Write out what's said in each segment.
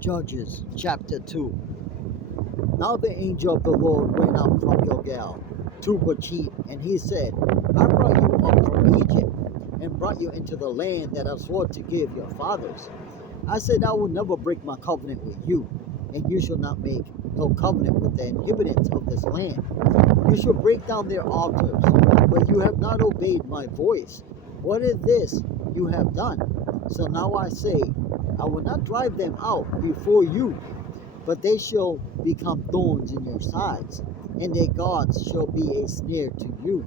Judges chapter 2. Now the angel of the Lord went up from Gilgal to Bochim, and he said, I brought you up from Egypt, and brought you into the land that I swore to give your fathers. I said, I will never break my covenant with you, and you shall not make no covenant with the inhabitants of this land. You shall break down their altars, but you have not obeyed my voice. What is this you have done? So now I say, I will not drive them out before you, but they shall become thorns in your sides, and their gods shall be a snare to you.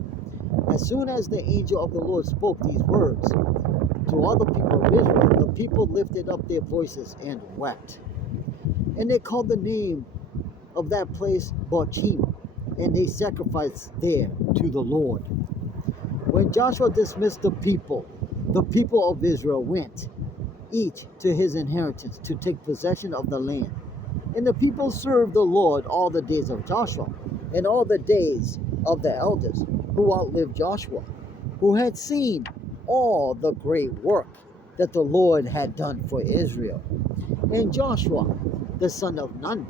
As soon as the angel of the Lord spoke these words to all the people of Israel, the people lifted up their voices and wept. And they called the name of that place Bochim, and they sacrificed there to the Lord. When Joshua dismissed the people of Israel went, each to his inheritance, to take possession of the land. And the people served the Lord all the days of Joshua, and all the days of the elders who outlived Joshua, who had seen all the great work that the Lord had done for Israel. And Joshua, the son of Nun,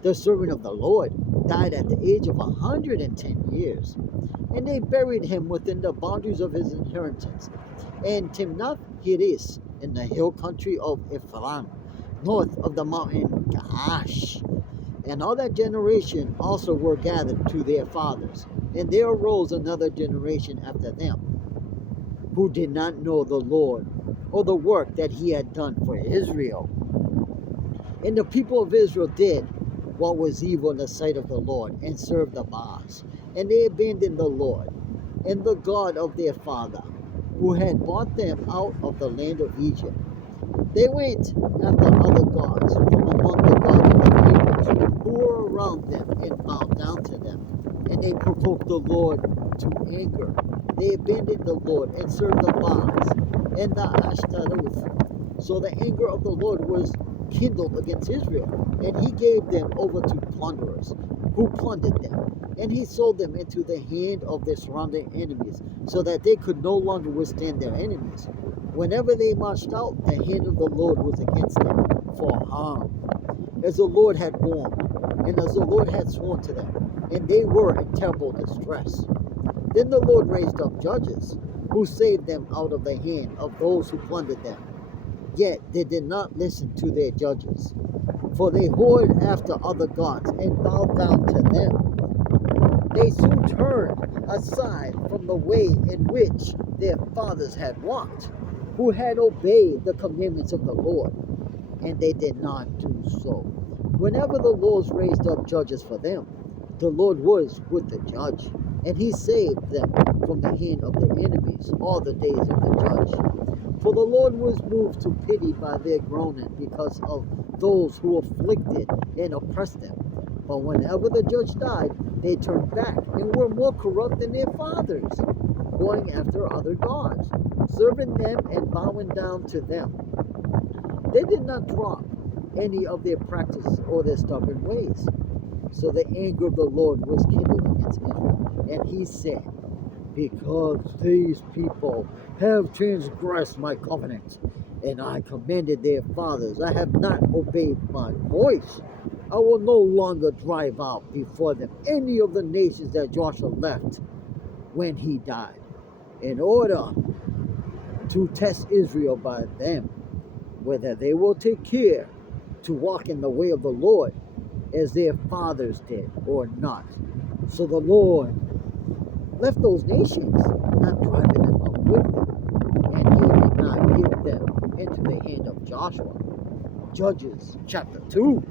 the servant of the Lord, died at the age of 110 years. And they buried him within the boundaries of his inheritance, in Timnath-Heres, in the hill country of Ephraim, north of the mountain Gaash. And all that generation also were gathered to their fathers. And there arose another generation after them, who did not know the Lord, or the work that he had done for Israel. And the people of Israel did what was evil in the sight of the Lord, and served the Baals. And they abandoned the Lord, and the God of their father, who had brought them out of the land of Egypt. They went after other gods from among the gods of the peoples who were around them, and bowed down to them. And they provoked the Lord to anger. They abandoned the Lord, and served the Baals and the Ashtaroth. So the anger of the Lord was kindled against Israel, and he gave them over to plunderers, who plundered them. And he sold them into the hand of their surrounding enemies, so that they could no longer withstand their enemies. Whenever they marched out, the hand of the Lord was against them for harm, as the Lord had warned, and as the Lord had sworn to them, and they were in terrible distress. Then the Lord raised up judges, who saved them out of the hand of those who plundered them. Yet they did not listen to their judges, for they whored after other gods, and bowed down to them. They soon turned aside from the way in which their fathers had walked, who had obeyed the commandments of the Lord, and they did not do so. Whenever the Lord raised up judges for them, the Lord was with the judge, and he saved them from the hand of their enemies all the days of the judge. For the Lord was moved to pity by their groaning because of those who afflicted and oppressed them. But whenever the judge died, they turned back and were more corrupt than their fathers, going after other gods, serving them and bowing down to them. They did not drop any of their practices or their stubborn ways. So the anger of the Lord was kindled against Israel, and he said, because these people have transgressed my covenant, and I commanded their fathers, I have not obeyed my voice. I will no longer drive out before them any of the nations that Joshua left when he died, in order to test Israel by them, whether they will take care to walk in the way of the Lord as their fathers did or not. So the Lord left those nations, not driving them out with them, and he did not give them into the hand of Joshua. Judges chapter 2.